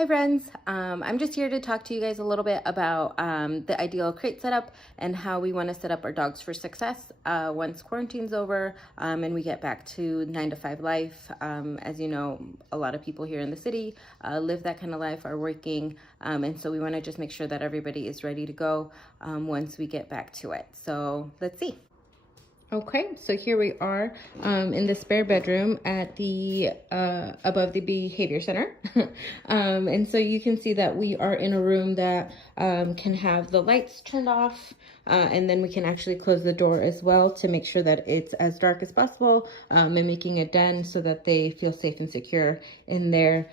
Hi friends, I'm just here to talk to you guys a little bit about the ideal crate setup and how we want to set up our dogs for success once quarantine's over and we get back to 9 to 5 life. As you know, a lot of people here in the city live that kind of life, are working, and so we want to just make sure that everybody is ready to go once we get back to it. So let's see. Okay, so here we are in the spare bedroom at the above the behavior center. And so you can see that we are in a room that can have the lights turned off, and then we can actually close the door as well to make sure that it's as dark as possible, and making a den so that they feel safe and secure in there.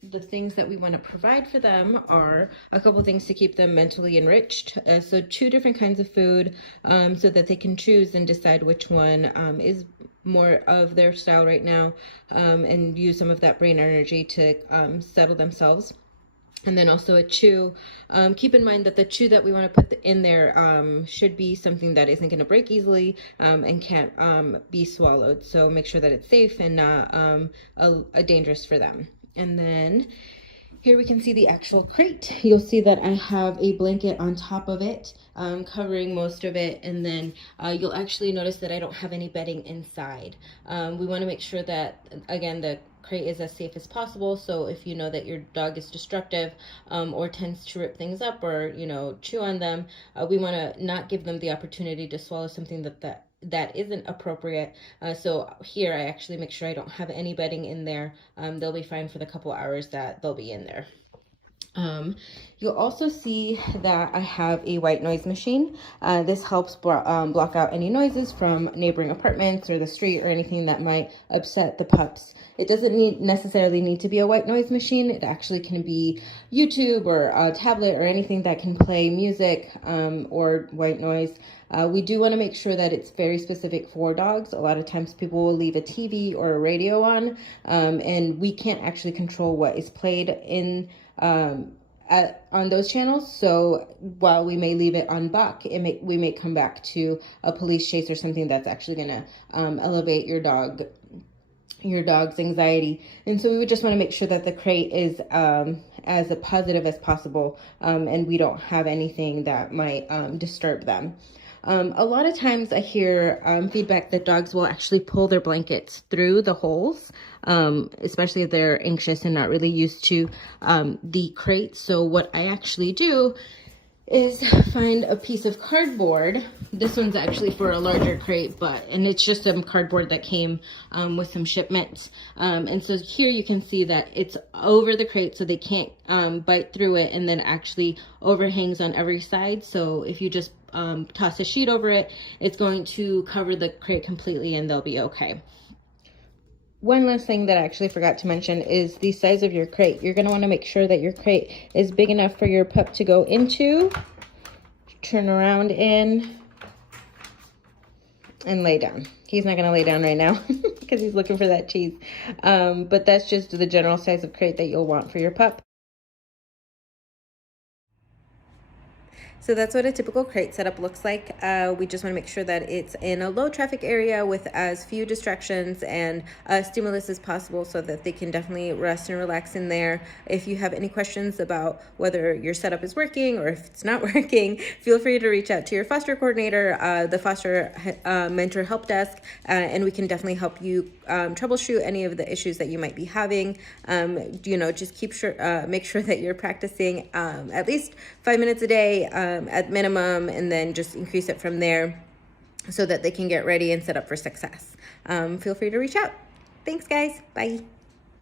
The things that we want to provide for them are a couple things to keep them mentally enriched. So 2 different kinds of food, so that they can choose and decide which one is more of their style right now, and use some of that brain energy to settle themselves. And then also a chew. Keep in mind that the chew that we want to put in there should be something that isn't going to break easily and can't be swallowed. So make sure that it's safe and not dangerous for them. And then here we can see the actual crate. You'll see that I have a blanket on top of it, covering most of it. And then you'll actually notice that I don't have any bedding inside. We want to make sure that, again, the crate is as safe as possible. So if you know that your dog is destructive or tends to rip things up or, chew on them, we want to not give them the opportunity to swallow something that isn't appropriate. So here I actually make sure I don't have any bedding in there. They'll be fine for the couple hours that they'll be in there. You'll also see that I have a white noise machine. This helps block out any noises from neighboring apartments or the street or anything that might upset the pups. It doesn't necessarily need to be a white noise machine. It actually can be YouTube or a tablet or anything that can play music or white noise. We do want to make sure that it's very specific for dogs. A lot of times people will leave a TV or a radio on, and we can't actually control what is played in on those channels. So while we may leave it on buck, we may come back to a police chase or something that's actually going to elevate your dog's anxiety. And so we would just want to make sure that the crate is as positive as possible, and we don't have anything that might disturb them. A lot of times I hear feedback that dogs will actually pull their blankets through the holes, especially if they're anxious and not really used to the crate. So what I actually do is find a piece of cardboard. This one's actually for a larger crate, and it's just some cardboard that came with some shipments. And so here you can see that it's over the crate so they can't bite through it, and then actually overhangs on every side. So if you just toss a sheet over it, it's going to cover the crate completely and they'll be okay. One last thing that I actually forgot to mention is the size of your crate. You're going to want to make sure that your crate is big enough for your pup to go into, turn around in, and lay down. He's not going to lay down right now because he's looking for that cheese. But that's just the general size of crate that you'll want for your pup. So that's what a typical crate setup looks like. We just want to make sure that it's in a low traffic area with as few distractions and stimulus as possible so that they can definitely rest and relax in there. If you have any questions about whether your setup is working or if it's not working, feel free to reach out to your foster coordinator, the foster mentor help desk, and we can definitely help you troubleshoot any of the issues that you might be having. Just make sure that you're practicing at least 5 minutes a day at minimum, and then just increase it from there so that they can get ready and set up for success. Feel free to reach out. Thanks, guys. Bye.